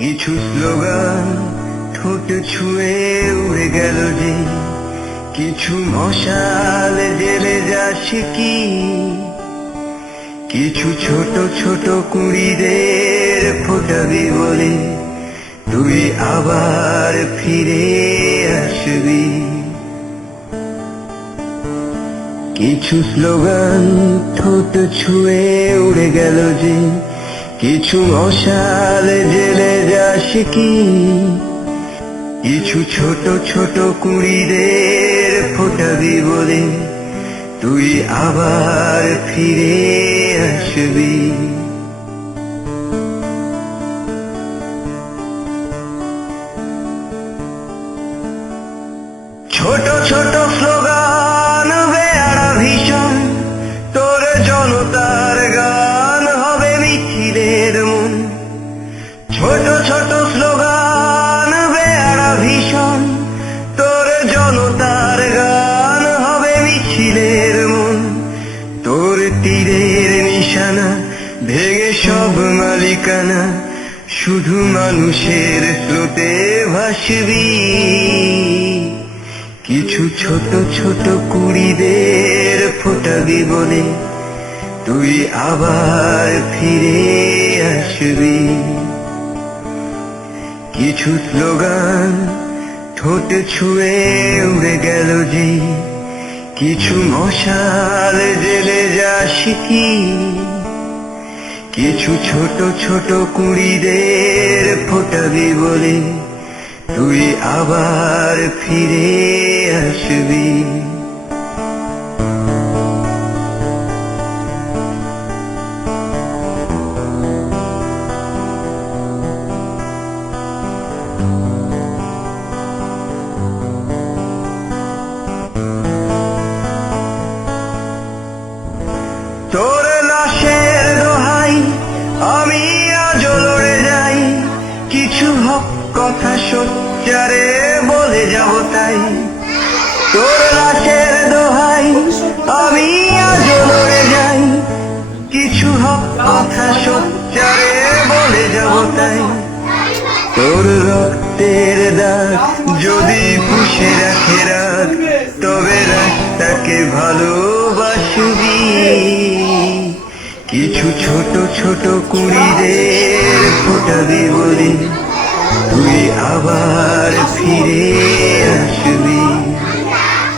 কিছু স্লোগান ঠোঁট ছুঁয়ে উড়ে গেল যে, কিছু মশাল জেলে যাচ্ছে কি, কিছু ছোট ছোট কুড়িদের ফোটাবি বলে তুই আবার ফিরে আসবি। কিছু স্লোগান ঠোঁট ছুঁয়ে উড়ে গেল যে, কিছু মশাল জেলে যাচ্ছে কি, কিছু ছোট ছোট কুড়িদের ফোটাবি বলে তুই আবার ফিরে আসবি। ছোট ছোট স্লোগান বেয়ারা ভীষণ, তোর জনতার গান হবে মিছিলের মন। ছোট ছোট স্লোগান বেয়ারা ভীষণ, তোর জনতার গান হবে মিছিলের মন। তোর তীরের নিশানা ভেঙে সব মালিকানা, শুধু মানুষের স্রোতে ভাসবি। কিছু ছোট ছোট কুড়িদের ফোটাবি বলে তুই আবার ফিরে আসবি। কিছু স্লোগান ঠোঁট ছুঁয়ে উড়ে গেল যে, কিছু মশাল জেলে যাচ্ছে কি, কিছু ছোট ছোট কুড়িদের ফোটাবি বলে তুই আবার ফিরে আসবি। তোর লাশের দোহাই আমি আজও লড়ে যাই, কিছু হক কথা সোচ্চারে বলে যাব তাই। তোর লাশের দোহাই আমি আজও লড়ে যাই, কিছু হক কথা সোচ্চারে বলে যাব তাই। তোর রক্তের দাগ যদি পুষে রাখে রাখ, তবে রাস্তাকে ভালোবাসবি। কিছু ছোট ছোট কুড়িদের ফোটাবি বলে তুই আবার ফিরে আসবি।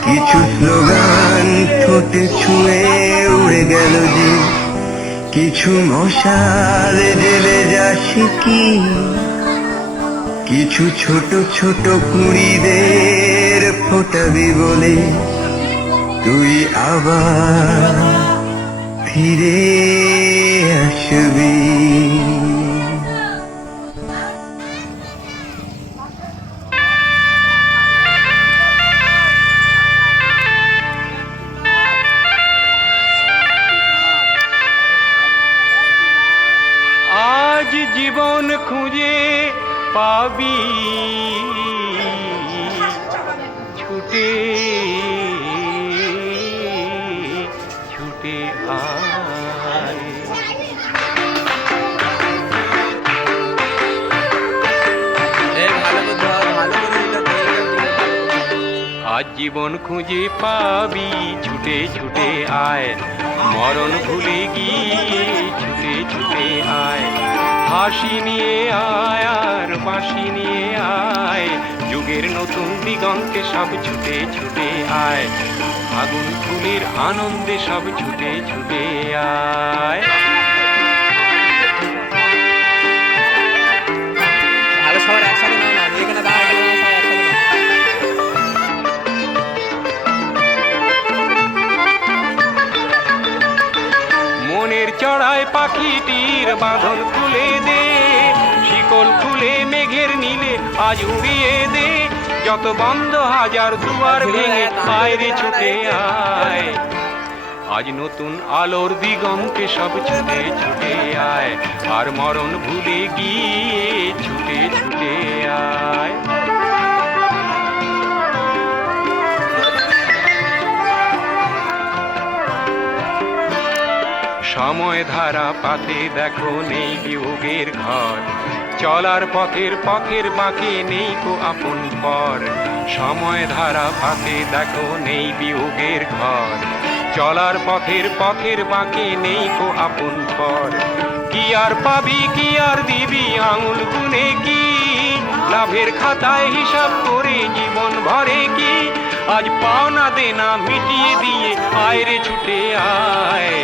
কিছু স্লোগান ঠোঁট ছুঁয়ে উড়ে গেল যে, কিছু মশাল জেলে যাচ্ছে কি, কিছু ছোট ছোট কুড়িদের ফোটাবি বলে তুই আবার ফিরে আসবি। আজ জীবন খুঁজে পাবি ছুটে ছুটে আয়। আজ জীবন খুঁজে পাবি ছুটে ছুটে আয়, মরণ ভুলে গিয়ে ছুটে ছুটে আয়। হাসি নিয়ে আয় আর বাঁশি নিয়ে আয়, যুগের নতুন দিগন্তে সব ছুটে ছুটে আয়। আগুন ফুলের আনন্দে সব ছুটে ছুটে আয়। মনের চড়ায় পাখিটির বাঁধন খুলে দে, শিকল খুলে মেঘের নীলে আজ উড়িয়ে দে। যত বন্ধ হাজার দুয়ার ভেঙে বাইরে ছুটে আয়। আজ নতুন আলোর দিগন্তে সব ছুটে ছুটে আয়, আর মরণ ভুলে গিয়ে ছুটে ছুটে আয়। সময় ধারা পাতে দেখো নেই বিয়োগের ঘর, চলার পথের পথের বাঁকে নেই কো আপন পর, সময় ধারা ফাঁকে দেখো নেই বিয়োগের ঘর। চলার পথের পথের বাঁকে নেই কো আপন পর, কি আর পাবি কি আর দিবি আঙুল গুনে কি, লাভের খাতায় হিসাব করে জীবন ভরে কি, আজ পাওনা দেনা মিটিয়ে দিয়ে আয় রে ছুটে আয়,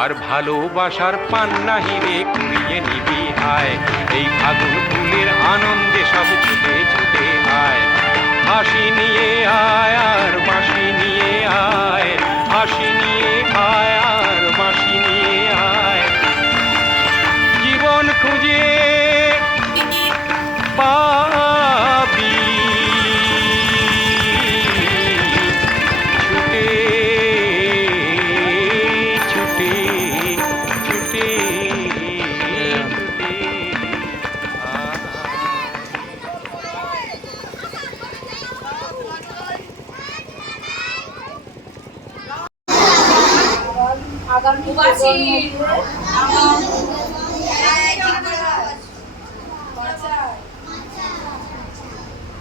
আর ভালোবাসার পান্না হিরে কুড়িয়ে নিবি আয়, এই ফাগুন ফুলের আনন্দে সব ছুটে ছুটে আয়। হাসি নিয়ে আয় আর বাঁশি নিয়ে আয়, হাসি নিয়ে আয় আর বাঁশি নিয়ে আয়, জীবন খুঁজে পাবি ছুটে ছুটে ছুটে ছুটে আগামী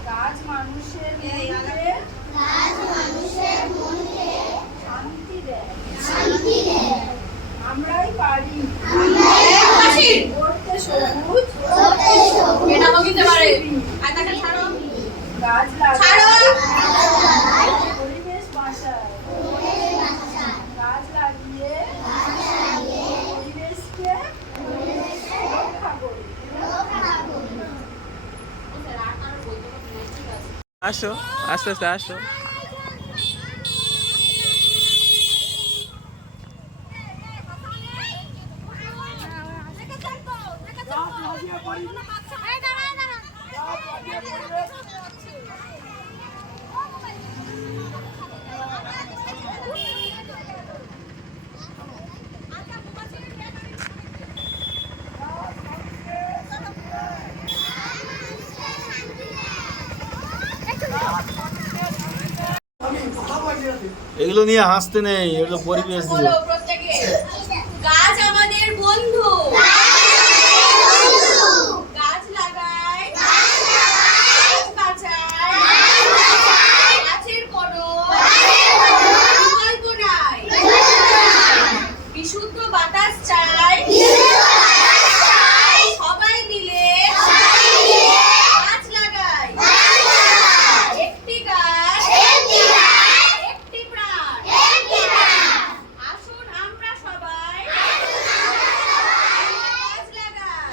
কাজ মানুষের শান্তি দেয়, আমরাই পারি করতে সবুজ গাছ লাগায়, পরিবেশ বাঁচায়, গাছ লাগিয়ে পরিবেশকে রক্ষা করি। আসো আস্তে আস্তে আসো। এগুলো নিয়ে হাসতে নেই, এগুলো পরিবেশ নিয়ে। গাছ আমাদের বন্ধু, গাছ লাগায়, গাছ বাঁচায়, গাছের কোনো বিকল্প নাই, বিশুদ্ধ বাতাস চাই, সবাই মিলে গাছ লাগায়, একটি গাছ একটি প্রাণ, আসুন আমরা সবাই গাছ লাগাই।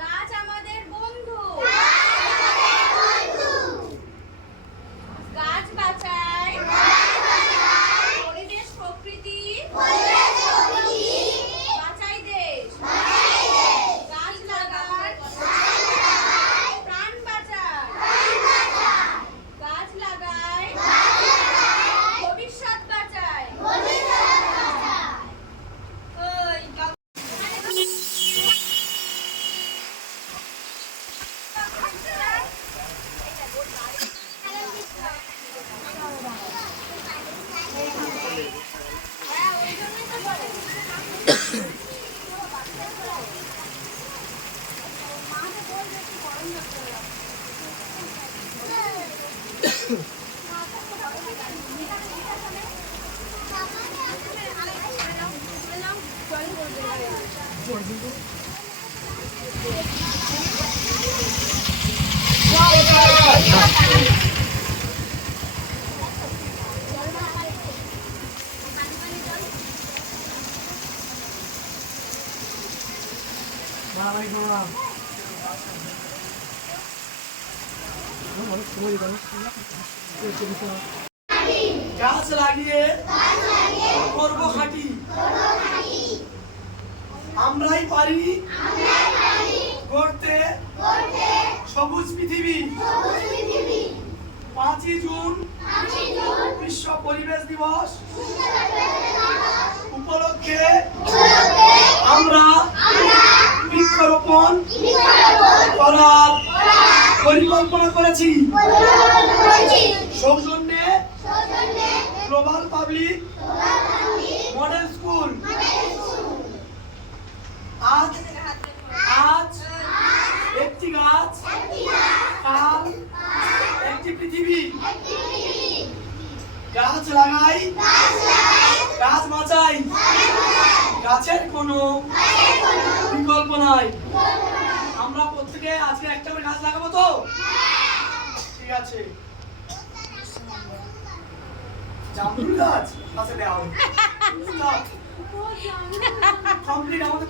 গাছ আমাদের বন্ধু, গাছ বাঁচায়, পরিবেশ প্রকৃতি বাঁচাই দেশ, গাছ লাগায়, প্রাণ বাঁচায়, গাছ লাগায়, ভবিষ্যৎ বাঁচায়। ওই গাছ লাগিয়ে করবো খাঁটি, আমরাই পারি করতে সবুজ পৃথিবী। 5ই জুন বিশ্ব পরিবেশ দিবস উপলক্ষে আমরা বৃক্ষরোপণ করার পরিকল্পনা করেছি। সৌজন্যে গ্লোবাল পাবলিক মডেল স্কুল। আজ গাছের কোনো বিকল্প নাই। আমরা প্রত্যেকে আজকে একটা করে গাছ লাগাবো তো? ঠিক আছে। জামরুল গাছ আচ্ছা দেওয়া হবে। কমপ্লিট আমাদের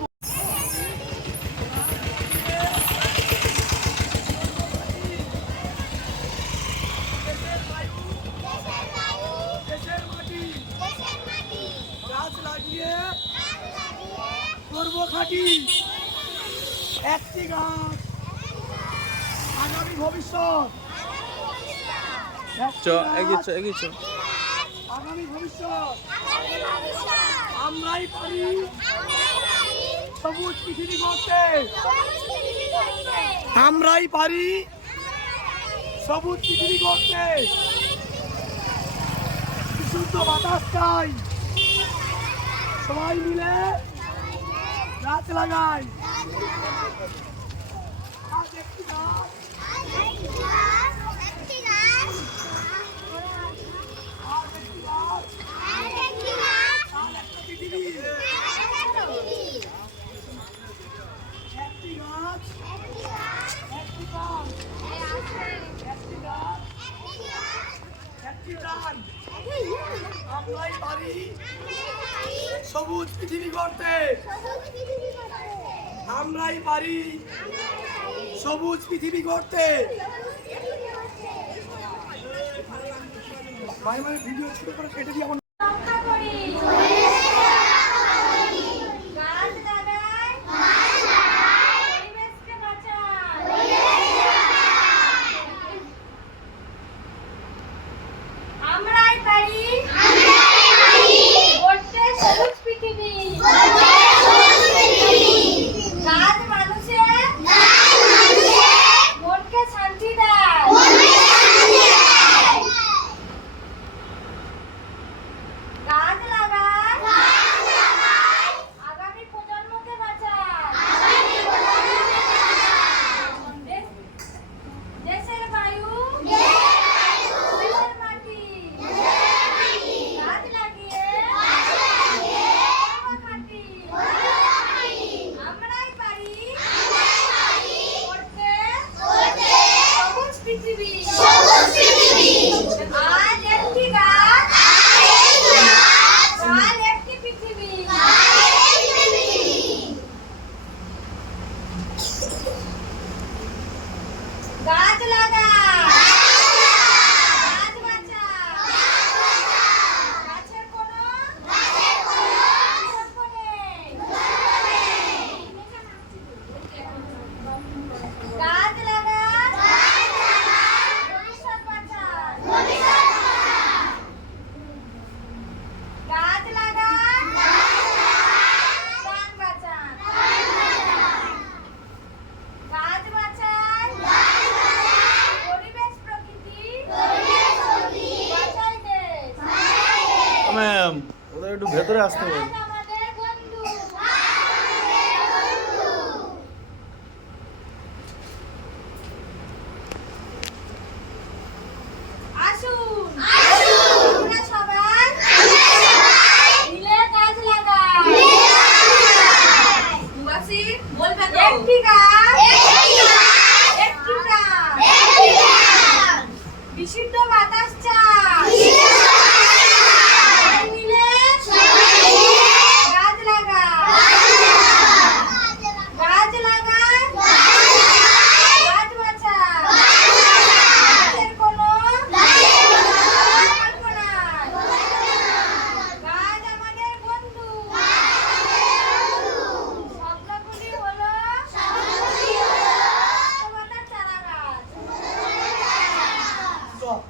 দেশের মাটি গাছ লাগিয়ে করবো খাঁটি। একটি গাছ আগামী ভবিষ্যৎ। চ এগিয়ে চ এগিয়ে চ আগামী ভবিষ্যৎ আমরাই পারি সবুজ পৃথিবী গড়তে। আমরাই পারি সবুজ পৃথিবী গড়তে। বিশুদ্ধ বাতাস চাই, সবাই মিলে গাছ লাগাই। আজ একটি গাছ, আজ একটি গাছ, আজ একটা পৃথিবী। একটি গাছ, একটি গাছ, একটি গাছ, একটি প্রাণ। আমরাই পারি সবুজ পৃথিবী গড়তে। আমরাই পারি সবুজ পৃথিবী গড়তে। ভাই মানে ভিডিও ছোট করে কেটে দিয়ে এখন রক্ষা করি। গাছ লাগাই, পরিবেশকে বাঁচাই। আমরাই পারি গড়তে সবুজ পৃথিবী। গাছ মানুষের মনকে শান্তি দেয়। গাছ লাগাই, আগামী প্রজন্মকে বাঁচায়। দেশের বায়ু, দেশের মাটি, গাছ লাগিয়ে করবো খাঁটি। আমরাই পারি করতে সবুজ পৃথিবী। আজ একটি গাছ, কাল একটি পৃথিবী। গাছ লাগা, গাছ বাঁচা। গাছের কোনো বিকল্প নেই। গাছ লাগা, ভবিষ্যৎ বাঁচা। গাছ লাগা, প্রাণ বাঁচান। গাছ বাঁচান, পরিবেশ প্রকৃতি বাঁচাই দেশ। ম্যাম ওদের একটু ভেতরে আসতে হবে। গাছ আমাদের বন্ধু। আসুন আমরা সবাই মিলে গাছ লাগাই। একটি গাছ, একটি প্রাণ। বিশুদ্ধ বাতাস চাই, সবাই মিলে গাছ লাগাই। গাছ লাগাই, গাছ বাঁচাই। গাছের কোনো বিকল্প নাই। গাছ আমাদের বন্ধু। স্বপ্নগুলি হলো বাস্তবতার চারাগাছ। stop।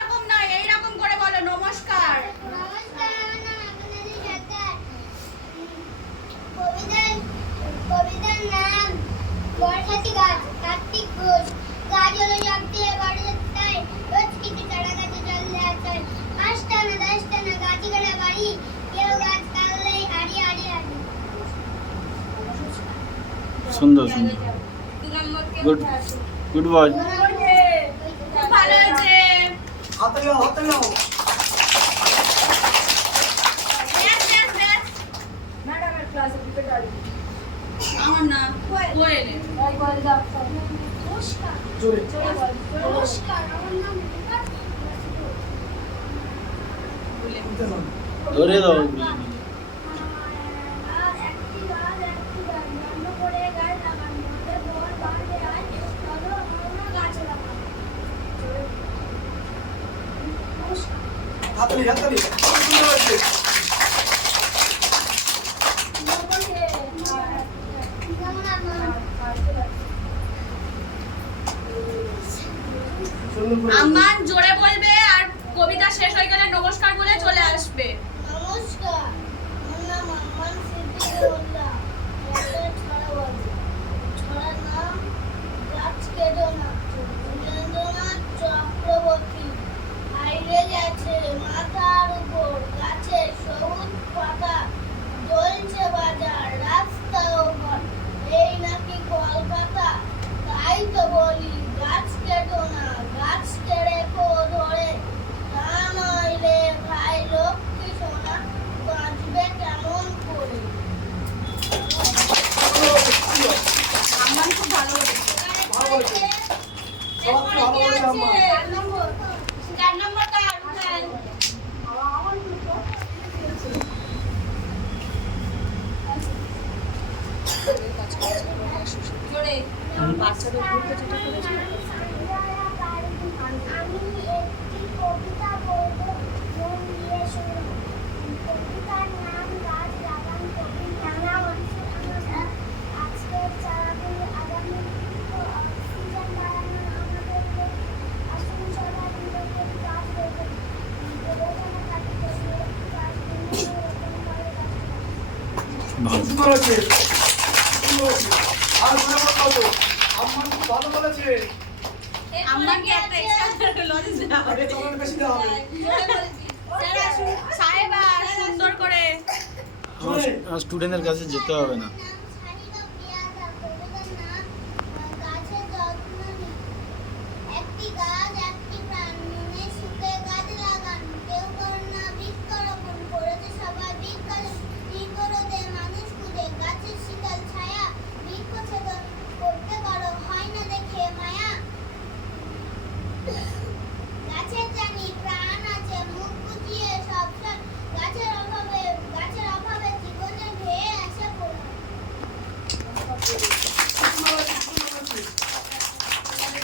এরকম নয়, এইরকম করে বলো নমস্কার। কবিতার নাম বরসাতি গাছ, কার্তিক ঘোষ। গাছ হলো সবচেয়ে বড় সত্তায়, রোজ কিছু চারা গাছে জল দেওয়া চাই। 5টা না 10টা না গাছি গড়া বাড়ি, কেউ গাছ কাটলেই হাড়ি হাড়ি হাড়ি। সুন্দর সুন্দর, 2 নম্বর কে গুড গুড বয়। খুব ভালো হয়েছে। হাতে নাও, হাতে নাও। Yes, yes, ক্লাসে দিতে গাড়ি আমার না কোয়েলের। তাই বলে যাও সব। নমস্কার জোরে চলে বল নমস্কার আমার নাম রূপা ধরে দাও আর একটি গাছ বন্ধ করে গাছ লাগানো আমাদের বল বাড়ে আয় চলো আমরা গাছ লাগাবো নমস্কার হাততালি হাততালি সুন্দর হয়েছে যেমন আমার সুন্দর করে আম্মান জোরে বলবে আর কবিতা শেষ হয়ে গেলে নমস্কার বলে চলে আসবে। নমস্কার আমার নাম আম্মান সিদ্দিকুল্লাহ একটা ছড়া বলছি ছড়ার নাম গাছ কেটো না রবীন্দ্রনাথ চক্রবর্তী হাইরে গেছে মাথার উপর গাছের সবুজ পাতা জ্বলছে বাজার রাস্তা ওপর এই নাকি কলকাতা তাই তো বলি গাছ কেটো না গাছকে রেখো ধরে তা নইলে ভাই লক্ষ্মী সোনা বাঁচবে কেমন করে আম্মান খুব ভালো বলেছে। ভালো হয়েছে সবাই ভালো বলেছে আম্মা 4 নম্বর কার উঠান জোরে বাচ্চাদের গ্রুপে যেটা করেছে আমি একটি কবিতা বলবো মন দিয়ে শুনুন কবিতার নাম গাছ লাগান কবি নানা মানুষের আজকের চারাগুলি আগামী অক্সিজেন বাড়ানো আমাদেরকে আসুন সবাই মিলে গাছ দেবেন গবেষণা কাটি করবে গাছ বিভিন্ন রকম করে গাছ সুন্দর হয়েছে সুন্দর হয়েছে আর মনে করতে আম্মা খুব ভালো বলেছে আম্মাকে একটা এক্সট্রা লজেস দেওয়া হবে। আগে চলার বেশি দেওয়া হবে সাহেব আর সুন্দর করে জোরে আমার স্টুডেন্টের কাছে যেতে হবে না একটি গাছ একটি প্রাণ মনে সুখে গাছ লাগান কেউ করে না বৃক্ষরোপণ করেছে সবাই বৃক্ষালয় কি করে দে মানুষ খুঁজে গাছের শীতল ছায়া বৃক্ষ ছেদন করতে পারো হয় না দেখে মায়া গাছের জানি প্রাণ আছে মুখ বুঝিয়ে সব গাছের অভাবে জীবনে ধেয়ে আসে পড়ে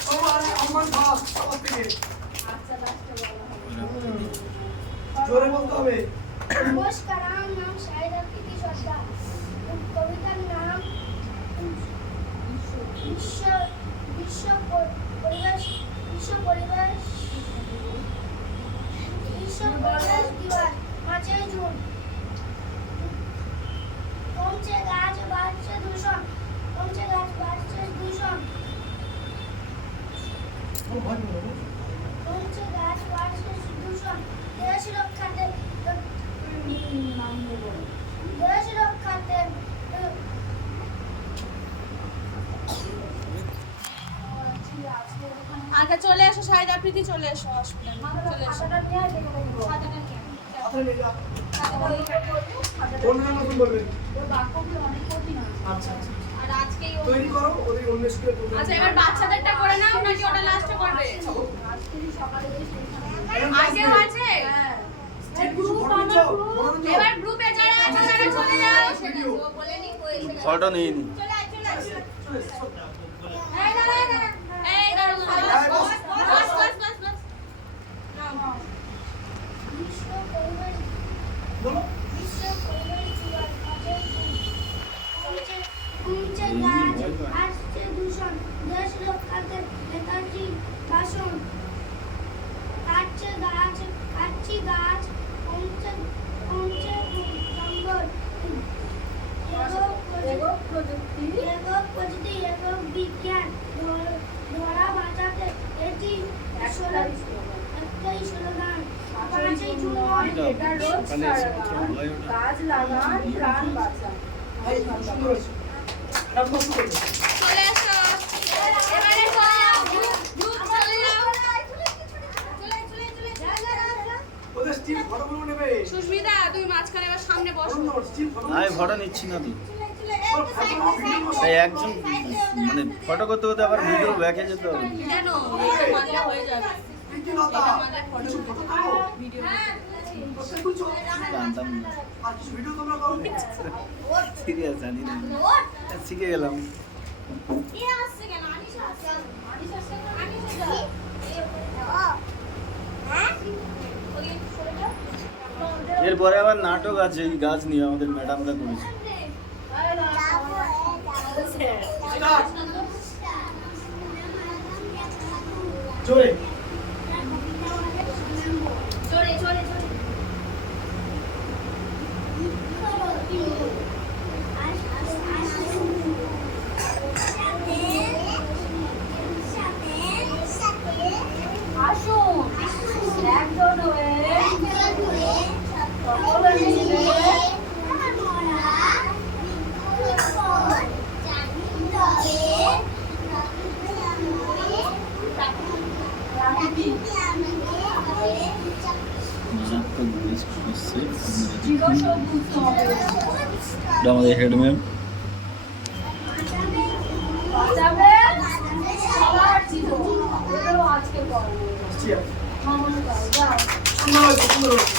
সবার আম্মান ভাব সবার থেকে জোরে বলতে হবে নমস্কার আমার নাম শাহিদা প্রীতি সর্দার কবিতার নাম বিশ্ব বিশ্ব পরিবেশ দিবস 5 জুন কমছে গাছ বাড়ছে দূষণ খুব ভালো বলো কমছে গাছ বাড়ছে দূষণ দেশ রক্ষাতে আচ্ছা চলে এসো শাহিদ আফ্রিদি চলে এসো অসুবিধা নেই চলে এসো খাতাটা নিয়ে আয়, দেখে দেখে বল। খাতাটা নিয়ে আয়। হাতে নিয়ে যা খাতাটা নিয়ে কোন নাম নতুন বলবেন ওর বাক্যগুলো অনেক কঠিন আছে। আচ্ছা আচ্ছা আর আজকেই ও- তৈরি করো ওদের অন্য স্কুলে প্রোগ্রাম আচ্ছা এবার বাচ্চাদেরটা করে নাও নাকি ওটা লাস্টে করবে আজকেরই সকালে বেশ আগেও আছে হ্যাঁ এই গ্রুপ আমার এবার গ্রুপে যারা আছে তারা চলে যাও ফটো নিয়ে নি এই দাঁড়া এই দাঁড়া বস বস বস বস বস বিশ্ব পরিবেশ বলো বিশ্ব পরিবেশ দিবস 5 জুন কমছে গাছ আসছে দূষণ দেশ রক্ষাতে নেতাজি ভাষণ কাটছি গাছ কমছে জঙ্গল এগোক প্রযুক্তি এগোক বিজ্ঞান ধরা বাঁচাতে এটি একটাই স্লোগান 5 জুন এটা রোজ সারাগান, গাছ লাগান প্রাণ বাঁচান। ভাই সুন্দর হয়েছে রাম বসু করবে চলে এসো এবারে চলে যাও গ্রুপ চলে যাও ওদের স্টিল ফটোগুলো নেবে। সুস্মিতা তুমি মাঝখানে এবার সামনে বসো। স্টিল ফটো আমি ফটো নিচ্ছি না তো তাই একজন মানে ফটো করতে করতে আবার ভিডিও ব্যাকে যেতে হবে কেন এটা মানলে হয়ে যাবে। কি লতা কিছু ফটো তুলো ভিডিও ফটো তুলছো জানতাম না আর কিছু ভিডিও তোমরা করো সিরিয়াস জানি না শিখে গেলাম এরপরে আবার নাটক আছে এই গাছ নিয়ে আমাদের ম্যাডামরা করেছে জোরে জোরে জোরে জোরে আসুন একজন হয়ে সকলে মিলে মারাত্মক ভয়েস করছে এটা আমাদের হেড ম্যাম বাঁচাবে সবার জীবন এটাও আজকে করবো নমস্কার যাও সুন্দর হয়েছে সুন্দর হয়েছে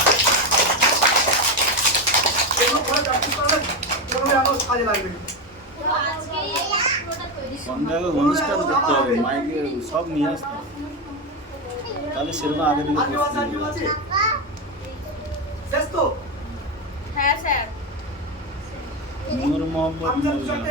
এগুলো পরে প্র্যাকটিস করলে পরে আরো কাজে লাগবে সন্ধ্যায় অনুষ্ঠান করতে হবে মাইকে সব নিয়ে আসতে হবে। তাহলে সেরকম আগে দিকে আজকে বাজে আজকে বাজে শেষ তো হ্যাঁ স্যার নূর মোহাম্মদ আমি মোল্লা। জানি